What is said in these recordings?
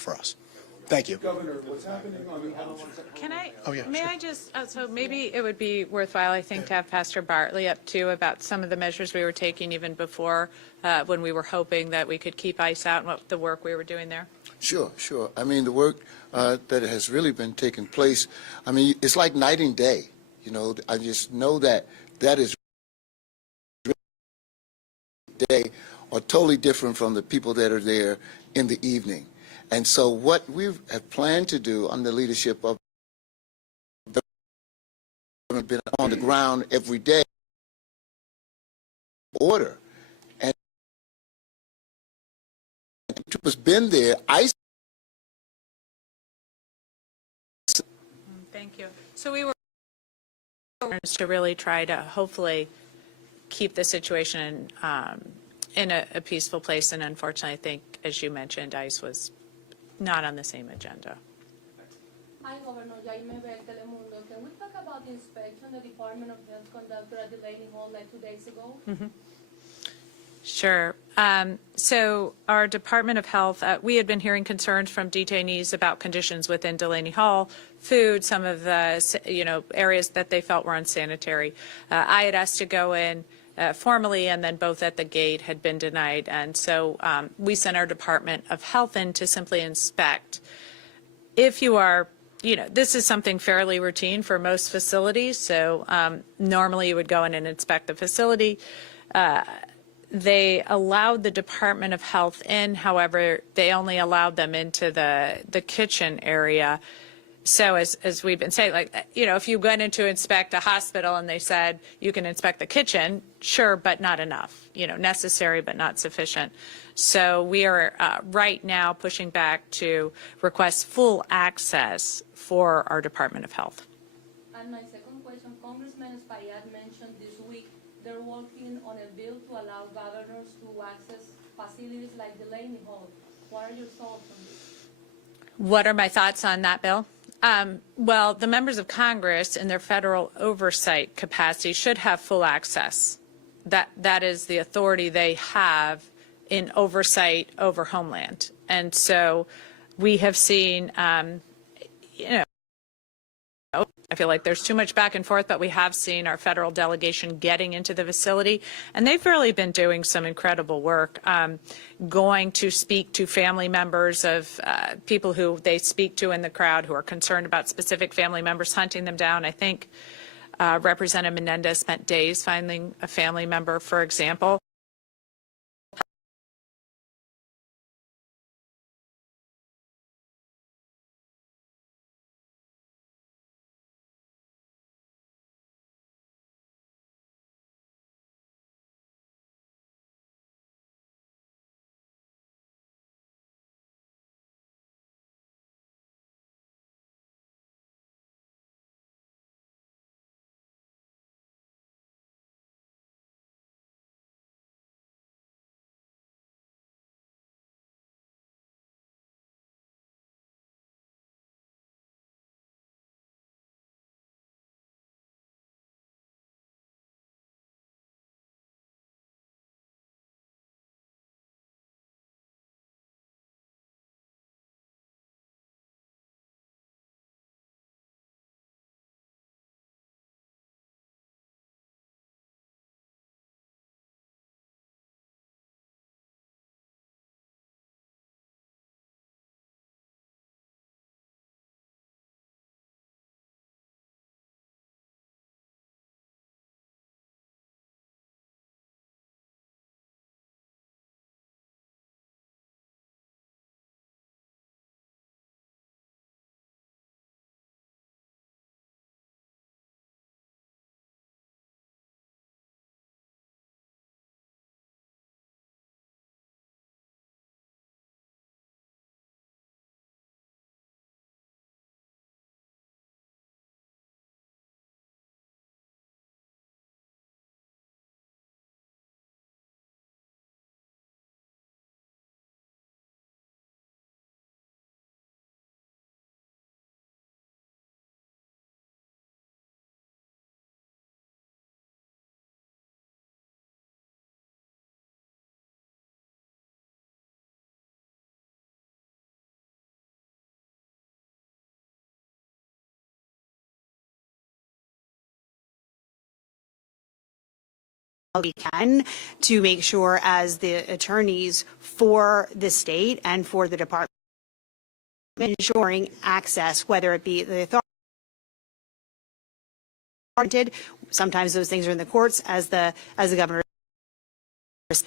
for us. Thank you. Governor, what's happening on the other ones? Can I, Oh, yeah, may sure. I just, so maybe it would be worthwhile, I think, to have Pastor Bartley up too about some of the measures we were taking even before when we were hoping that we could keep ICE out and what the work we were doing there. Sure, sure. I mean, the work that has really been taking place, I mean, it's like night and day. You know, I just know that is day are totally different from the people that are there in the evening. And so what we have planned to do under the leadership of the have been on the ground every day order. And troopers been there. Thank you. So we were to really try to hopefully keep the situation in a peaceful place. And unfortunately, I think, as you mentioned, ICE was not on the same agenda. Hi, Governor Jaime Bell, Telemundo. Can we talk about the inspection the Department of Health conducted at Delaney Hall like 2 days ago? Mm-hmm. Sure. So our Department of Health, we had been hearing concerns from detainees about conditions within Delaney Hall, food, some of the areas that they felt were unsanitary. I had asked to go in formally, and then both at the gate had been denied. And so we sent our Department of Health in to simply inspect. If you are, this is something fairly routine for most facilities. So normally you would go in and inspect the facility. They allowed the Department of Health in, however, they only allowed them into the kitchen area. So as we've been saying, like, if you went in to inspect a hospital and they said you can inspect the kitchen, sure, but not enough, necessary but not sufficient. So we are right now pushing back to request full access for our Department of Health. And my second question, Congressman Espaillat mentioned this week they're working on a bill to allow governors to access facilities like Delaney Hall. What are your thoughts on this? What are my thoughts on that bill? Well, the members of Congress in their federal oversight capacity should have full access. That is the authority they have in oversight over Homeland. And so we have seen, I feel like there's too much back and forth, but we have seen our federal delegation getting into the facility, and they've really been doing some incredible work, going to speak to family members of people who they speak to in the crowd who are concerned about specific family members, hunting them down. I think Representative Menendez spent days finding a family member, for example. we can to make sure, as the attorneys for the state and for the department, ensuring access, whether it be the authority. Sometimes those things are in the courts, as the governor is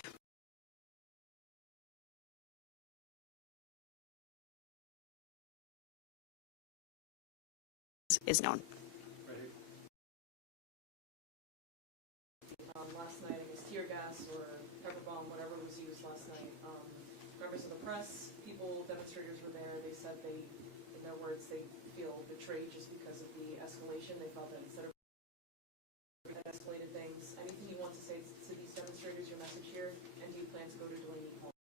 known. Last night, I guess tear gas or pepper bomb, whatever was used last night. Members of the press, people, demonstrators were there. They said they, in their words, they feel betrayed just because of the escalation. They felt that instead of that escalated things. Anything you want to say to these demonstrators, your message here, and do you plan to go to Delaney Hall?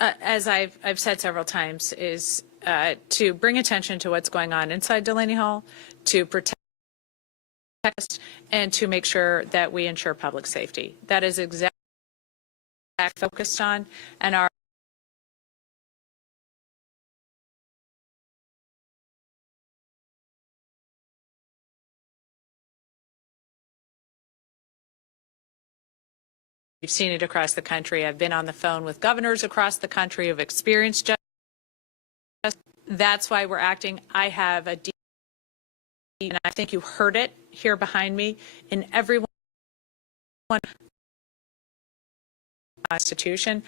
As I've said several times, is to bring attention to what's going on inside Delaney Hall, to protect us, and to make sure that we ensure public safety. That is exactly what we're focused on, and our we've seen it across the country. I've been on the phone with governors across the country who've experienced justice. That's why we're acting. I have a deep, and I think you heard it here behind me, in everyone Constitution.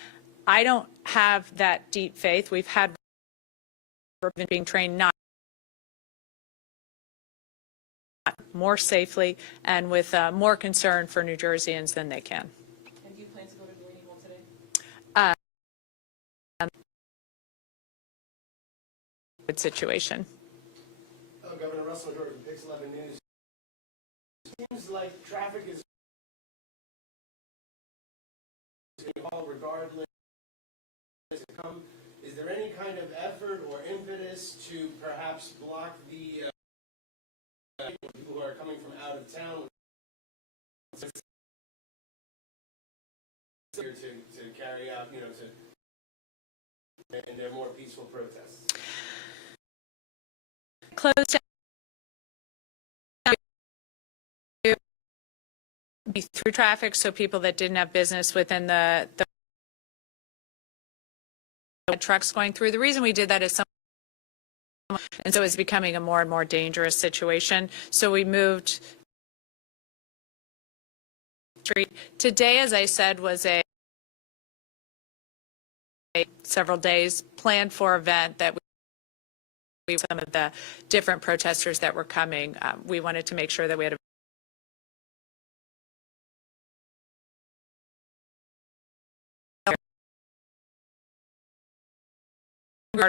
I don't have that deep faith. We've had been being trained not more safely and with more concern for New Jerseyans than they can. And do you plan to go to Delaney Hall today? Good situation. Governor Russell Jordan, Pix 11 News. Seems like traffic is regardless. Is there any kind of effort or impetus to perhaps block the people who are coming from out of town to carry out, in their more peaceful protests? Close down through traffic, so people that didn't have business within the trucks going through. The reason we did that is and so it's becoming a more and more dangerous situation. So we moved street. Today, as I said, was a several days planned for event that we some of the different protesters that were coming. We wanted to make sure that we had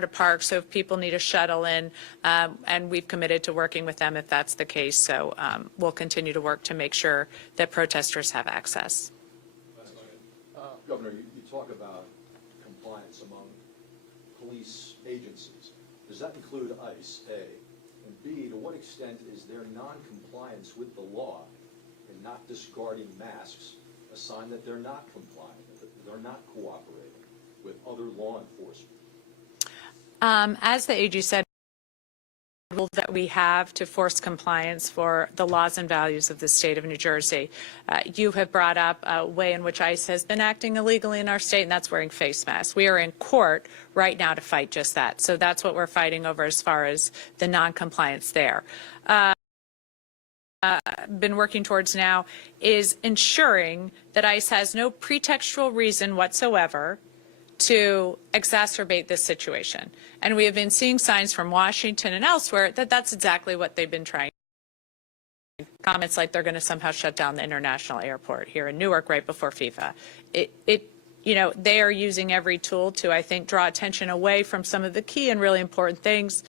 to park, so if people need a shuttle in, and we've committed to working with them if that's the case. So we'll continue to work to make sure that protesters have access. Governor, you talk about compliance among police agencies. Does that include ICE, A? And B, to what extent is their non-compliance with the law and not discarding masks a sign that they're not complying, that they're not cooperating with other law enforcement? As the AG said, that we have to force compliance for the laws and values of the state of New Jersey. You have brought up a way in which ICE has been acting illegally in our state, and that's wearing face masks. We are in court right now to fight just that. So that's what we're fighting over as far as the non-compliance there. Been working towards now is ensuring that ICE has no pretextual reason whatsoever to exacerbate this situation. And we have been seeing signs from Washington and elsewhere that that's exactly what they've been trying. Comments like they're going to somehow shut down the international airport here in Newark right before FIFA. They are using every tool to, I think, draw attention away from some of the key and really important things